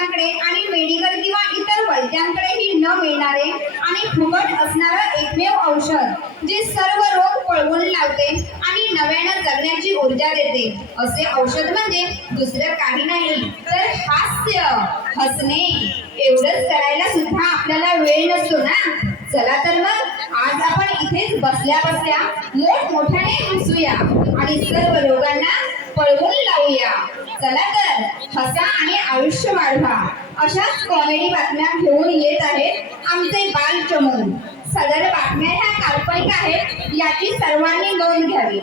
डॉक्टरांकडे आणि मेडिकल किंवा इतर वैद्यांकडेही न मिळणारे आणि फुकट असणारं एकमेव औषध जे सर्व रोग पळवून लावते आणि नव्यानं जगण्याची ऊर्जा देते असे औषध म्हणजे दुसरं काही नाही तर हास्य, हसणे. एवढंच करायला सुद्धा आपल्याला वेळ नसतो ना. चला तर मग आज आपण इथेच बसल्या बसल्या मोठमोठ्याने हसूया आणि सर्व रोगांना पळवून लावूया. चला तर हसा आणि आयुष्य वाढवा. अशाच कॉमेडी बातम्या घेऊन येत आहेत आमचे बाल चमू. सदर बातम्या ह्या काल्पनिक आहेत याची सर्वांनी नोंद घ्यावी.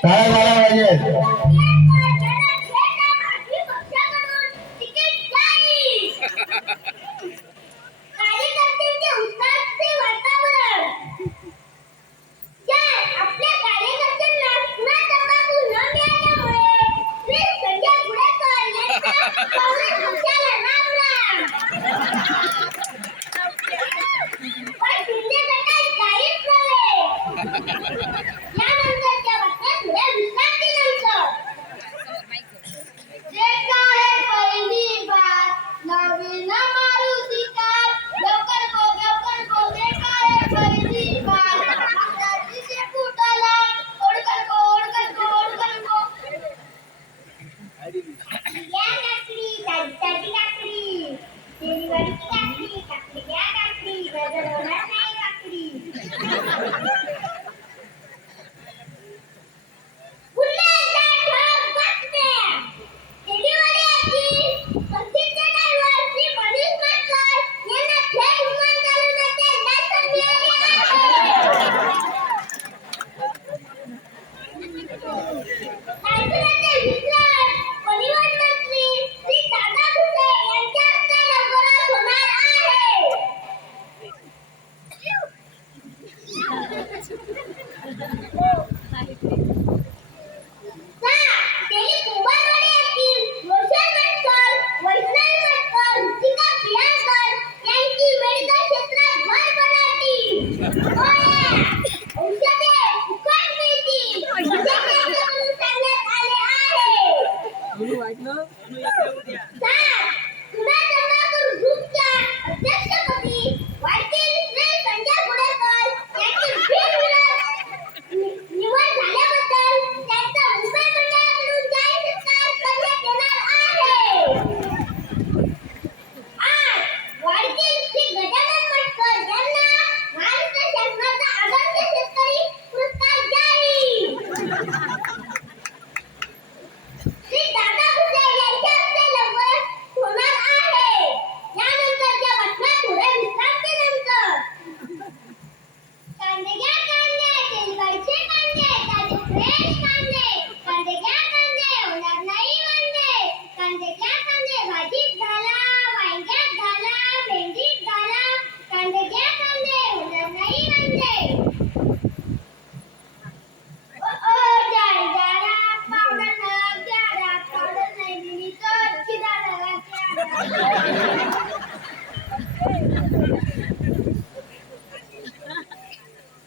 काय झालं पाहिजे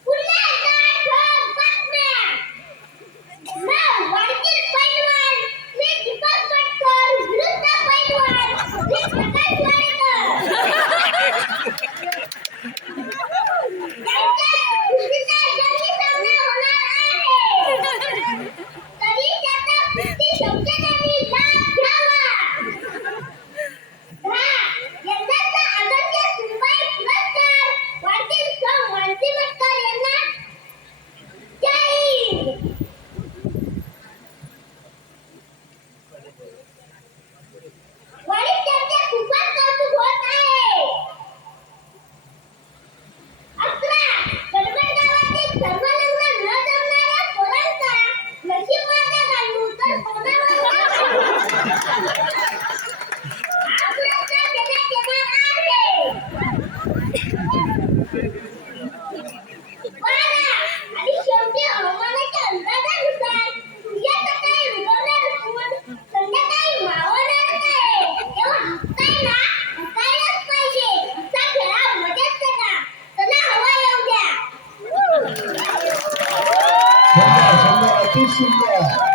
पुन्हा एकदा ठळक बातम्या. नाव वाढतील पैलवान मी दीपक पटकर विरुद्ध पैलवान मी प्रकाश वाडेकर. त्यांच्यात कुस्तीचा जंगी सामना होणार आहे. तरी त्याचा कुस्ती संशोधकांनी लाभ घ्यावा. यंदाचा अनन्य सुनबाई पुरस्कार वाढतील सौ मानसी मटकर यांना जाहीर. वाढीव खूपच कौतुक होत आहे. 11 गडबड गावातील सर्व लग्न न जमणाऱ्या पोरांचा नशीब माझा गांडू तर कोणावर हा पुरस्कार देण्यात येणार आहे. वारा आणि शेवटी हवामानाच्या अंदाजानुसार उद्या सकाळी उगवणार असून संध्याकाळी मावळणार आहे. तेव्हा हसताना हसायलाच पाहिजे. असा खेळा मजेत करा. चला हवा येऊ द्या. सुंदर, सुंदर, अति सुंदर.